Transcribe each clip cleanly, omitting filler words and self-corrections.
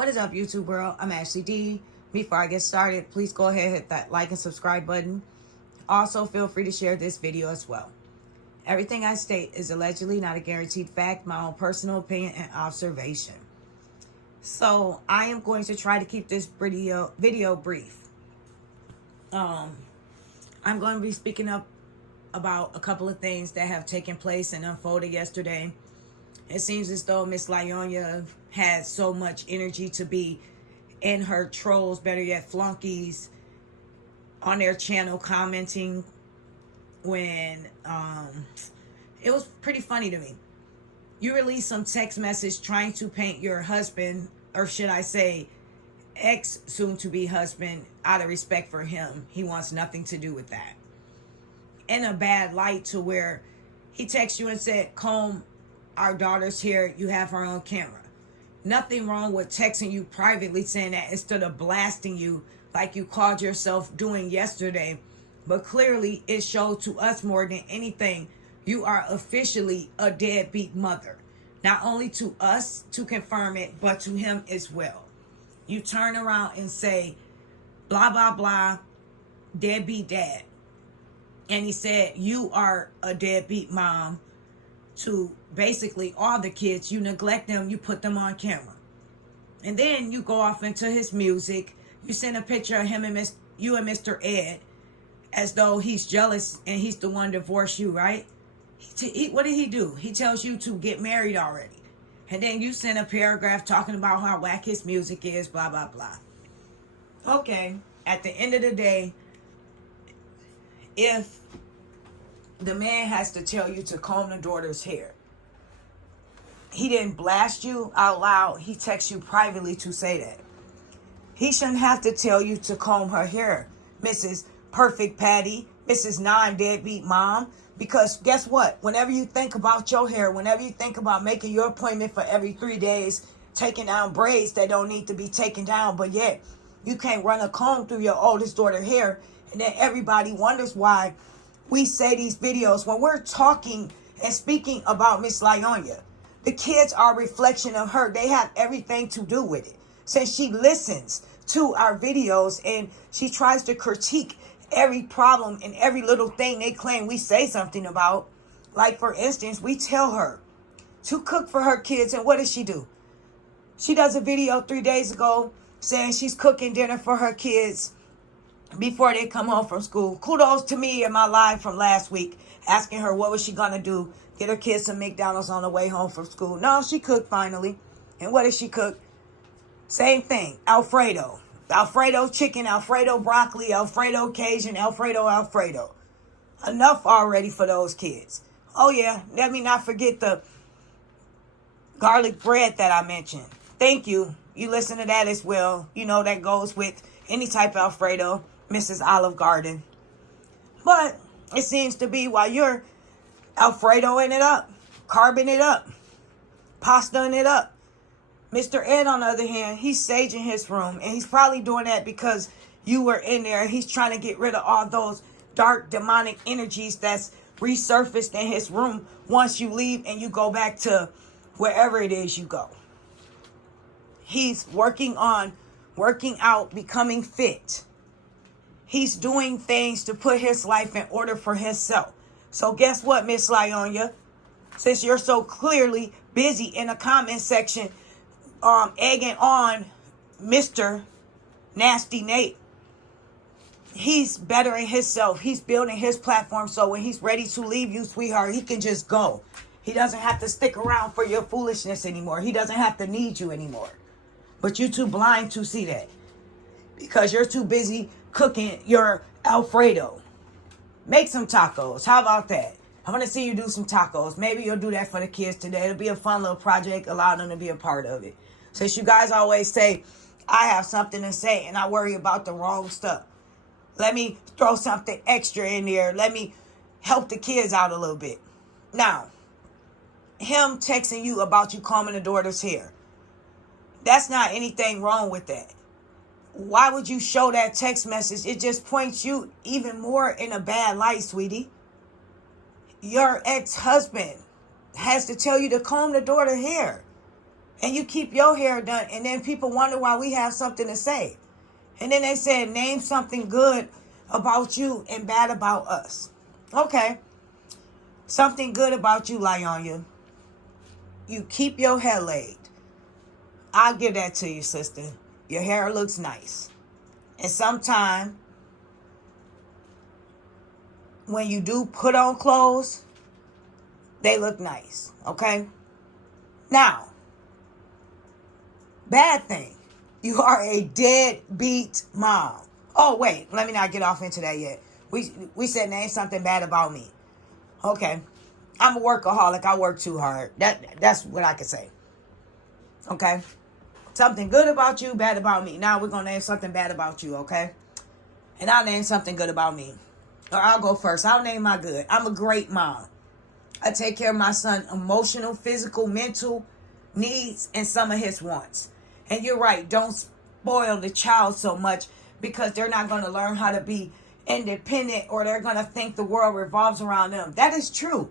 What is up, YouTube world? I'm Ashley D. Before I get started, please go ahead and hit that like and subscribe button. Also, feel free to share this video as well. Everything I state is allegedly not a guaranteed fact, my own personal opinion and observation. So, I am going to try to keep this video brief. I'm going to be speaking up about a couple of things that have taken place and unfolded yesterday. It seems as though Miss Lieonya had so much energy to be in her trolls, better yet flunkies, on their channel commenting when it was pretty funny to me. You released some text message trying to paint your husband, or should I say ex soon-to-be husband, out of respect for him. He wants nothing to do with that. In a bad light, to where he texted you and said, comb our daughter's hair, you have her on camera. Nothing wrong with texting you privately saying that instead of blasting you like you called yourself doing yesterday. But clearly it showed to us more than anything, you are officially a deadbeat mother. Not only to us to confirm it, but to him as well. You turn around and say, blah, blah, blah, deadbeat dad. And he said, you are a deadbeat mom to basically all the kids. You neglect them, you put them on camera. And then you go off into his music. You send a picture of him and you and Mr. Ed as though he's jealous and he's the one divorced you, right? What did he do? He tells you to get married already. And then you send a paragraph talking about how whack his music is, blah, blah, blah. Okay, at the end of the day, if the man has to tell you to comb the daughter's hair, he didn't blast you out loud. He texts you privately to say that. He shouldn't have to tell you to comb her hair, Mrs. Perfect Patty, Mrs. Non-Deadbeat Mom. Because guess what? Whenever you think about your hair, whenever you think about making your appointment for every 3 days, taking down braids that don't need to be taken down, but yet you can't run a comb through your oldest daughter's hair, and then everybody wonders why we say these videos when we're talking and speaking about Miss Lieonya. The kids are a reflection of her. They have everything to do with it. Since she listens to our videos and she tries to critique every problem and every little thing they claim we say something about. Like, for instance, we tell her to cook for her kids, and what does she do? She does a video 3 days ago saying she's cooking dinner for her kids before they come home from school. Kudos to me in my live from last week, asking her what was she going to do, get her kids some McDonald's on the way home from school. No, she cooked finally. And what did she cook? Same thing, Alfredo. Alfredo chicken, Alfredo broccoli, Alfredo Cajun, Alfredo. Enough already for those kids. Oh yeah, let me not forget the garlic bread that I mentioned. Thank you. You listen to that as well. You know that goes with any type of Alfredo, Mrs. Olive Garden. But it seems to be while you're Alfredoing it up, carbing it up, pastaing it up, Mr. Ed, on the other hand, he's saging his room. And he's probably doing that because you were in there. He's trying to get rid of all those dark, demonic energies that's resurfaced in his room once you leave and you go back to wherever it is you go. He's working out, becoming fit. He's doing things to put his life in order for himself. So guess what, Miss Lieonya? Since you're so clearly busy in the comment section, egging on Mr. Nasty Nate, he's bettering himself. He's building his platform so when he's ready to leave you, sweetheart, he can just go. He doesn't have to stick around for your foolishness anymore. He doesn't have to need you anymore. But you're too blind to see that because you're too busy cooking your Alfredo. Make some tacos. How about that? I want to see you do some tacos. Maybe you'll do that for the kids today. It'll be a fun little project. Allow them to be a part of it. Since you guys always say, I have something to say and I worry about the wrong stuff. Let me throw something extra in there. Let me help the kids out a little bit. Now, him texting you about you combing the daughter's hair. That's not anything wrong with that. Why would you show that text message? It just points you even more in a bad light, sweetie. Your ex-husband has to tell you to comb the daughter's hair. and you keep your hair done, and then people wonder why we have something to say. And then they said, name something good about you and bad about us. Okay. Something good about you, Lieonya. You keep your hair laid. I'll give that to you, sister. Your hair looks nice. And sometimes, when you do put on clothes, they look nice. Okay? Now, bad thing. You are a deadbeat mom. Oh, wait. Let me not get off into that yet. We said name something bad about me. Okay. I'm a workaholic. I work too hard. That's what I can say. Okay. Something good about you, bad about me. Now we're going to name something bad about you, okay? And I'll name something good about me. Or I'll go first. I'll name my good. I'm a great mom. I take care of my son's emotional, physical, mental needs, and some of his wants. And you're right. Don't spoil the child so much, because they're not going to learn how to be independent, or they're going to think the world revolves around them. That is true.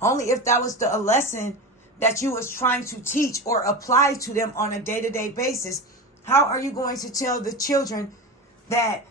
Only if that was a lesson that you was trying to teach or apply to them on a day-to-day basis. How are you going to tell the children that,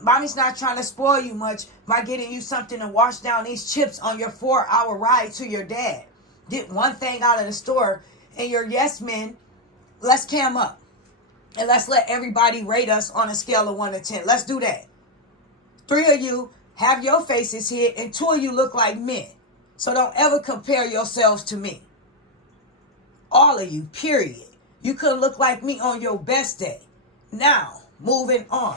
mommy's not trying to spoil you much by getting you something to wash down these chips on your 4-hour ride to your dad? Get one thing out of the store, and your yes men, let's cam up. And let's let everybody rate us on a scale of 1 to 10. Let's do that. 3 of you have your faces hid, and 2 of you look like men. So don't ever compare yourselves to me. All of you, period. You couldn't look like me on your best day. Now, moving on.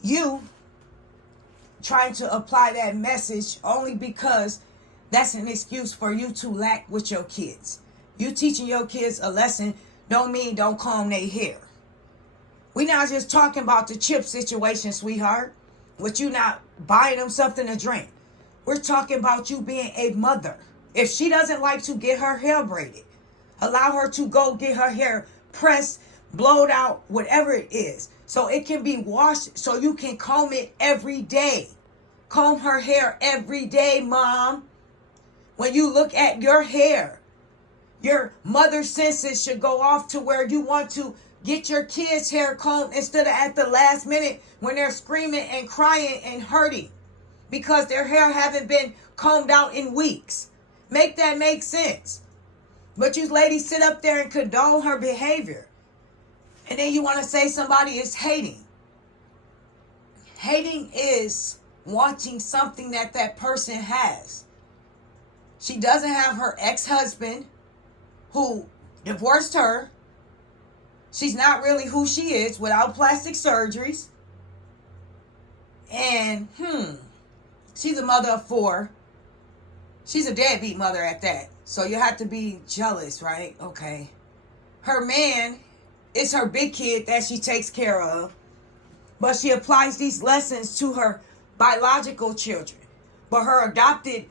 You trying to apply that message only because that's an excuse for you to lack with your kids. You teaching your kids a lesson don't mean don't comb their hair. We not just talking about the chip situation, sweetheart. With you not buying them something to drink. We're talking about you being a mother. If she doesn't like to get her hair braided, allow her to go get her hair pressed, blowed out, whatever it is, so it can be washed, so you can comb it every day. Comb her hair every day, Mom. When you look at your hair, your mother senses should go off to where you want to get your kids' hair combed instead of at the last minute when they're screaming and crying and hurting because their hair haven't been combed out in weeks. Make that make sense. But you ladies sit up there and condone her behavior. And then you want to say somebody is hating. Hating is wanting something that that person has. She doesn't have her ex-husband who divorced her. She's not really who she is without plastic surgeries. And, she's a mother of 4. She's a deadbeat mother at that. So you have to be jealous, right? Okay. Her man is her big kid that she takes care of. But she applies these lessons to her biological children. But her adopted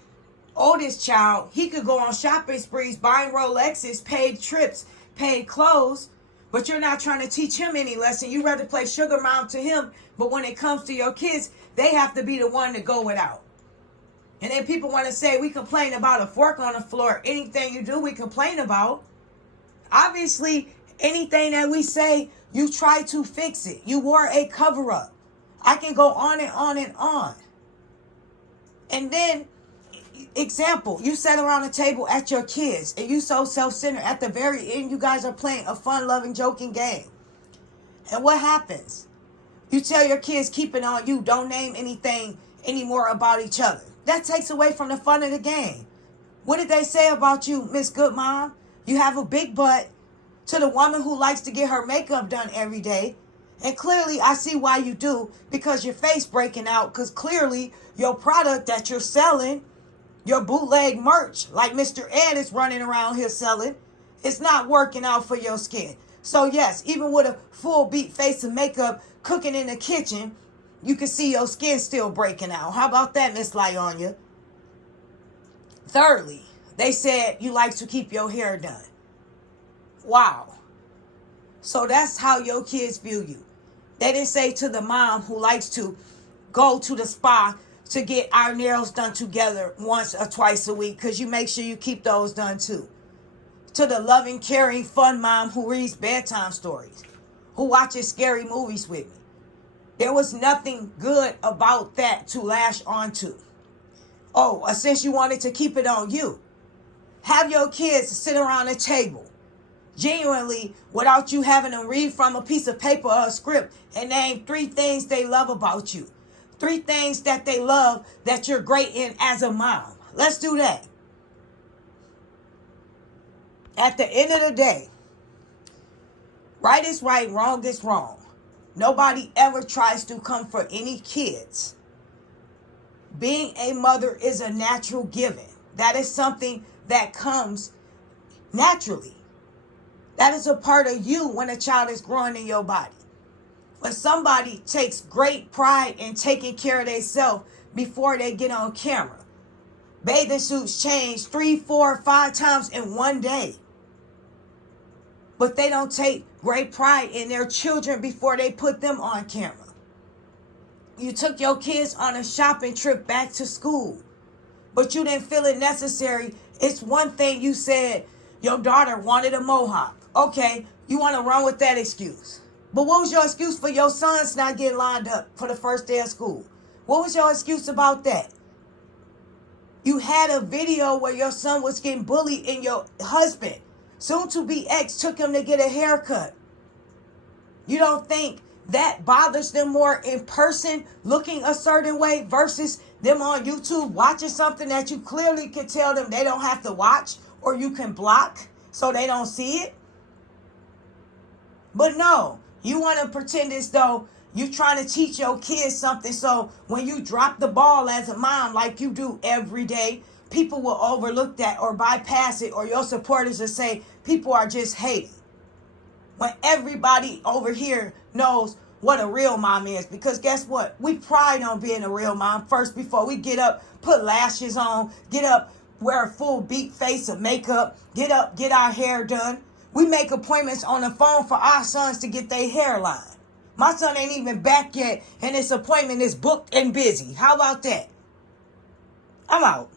oldest child, he could go on shopping sprees, buying Rolexes, paid trips, paid clothes. But you're not trying to teach him any lesson. You rather play sugar mom to him. But when it comes to your kids, they have to be the one to go without. And then people want to say we complain about a fork on the floor. Anything you do, we complain about. Obviously, anything that we say, you try to fix it. You wore a cover-up. I can go on and on and on. And then, example, you sat around the table at your kids and you so self-centered. At the very end, you guys are playing a fun-loving, joking game. And what happens? You tell your kids, keep it on you. Don't name anything anymore about each other. That takes away from the fun of the game. What did they say about you, Miss Good Mom? You have a big butt to the woman who likes to get her makeup done every day. And clearly, I see why you do, because your face breaking out, because clearly your product that you're selling, your bootleg merch, like Mr. Ed is running around here selling, it's not working out for your skin. So yes, even with a full beat face of makeup cooking in the kitchen, you can see your skin still breaking out. How about that, Miss Lieonya? Thirdly, they said you like to keep your hair done. Wow. So that's how your kids view you. They didn't say to the mom who likes to go to the spa to get our nails done together once or twice a week, because you make sure you keep those done too. to the loving, caring, fun mom who reads bedtime stories, who watches scary movies with me. There was nothing good about that to lash on to. Oh, since you wanted to keep it on you, have your kids sit around a table, genuinely, without you having them read from a piece of paper or a script and name 3 things they love about you. 3 things that they love that you're great in as a mom. Let's do that. At the end of the day, right is right, wrong is wrong. Nobody ever tries to come for any kids. Being a mother is a natural given. That is something that comes naturally. That is a part of you when a child is growing in your body. When somebody takes great pride in taking care of themselves before they get on camera. Bathing suits change 3, 4, 5 times in one day. But they don't take great pride in their children before they put them on camera. You took your kids on a shopping trip back to school, but you didn't feel it necessary. It's one thing you said your daughter wanted a mohawk. Okay, you want to run with that excuse. But what was your excuse for your sons not getting lined up for the first day of school? What was your excuse about that? You had a video where your son was getting bullied and your husband, soon to be ex, took him to get a haircut. You don't think that bothers them more in person, looking a certain way, versus them on YouTube watching something that you clearly can tell them they don't have to watch, or you can block so they don't see it? But no, you want to pretend as though you're trying to teach your kids something, so when you drop the ball as a mom like you do every day, people will overlook that or bypass it, or your supporters will say people are just hating. When everybody over here knows what a real mom is. Because guess what? We pride on being a real mom first before we get up, put lashes on, get up, wear a full beat face of makeup, get up, get our hair done. We make appointments on the phone for our sons to get their hairline. My son ain't even back yet, and his appointment is booked and busy. How about that? I'm out.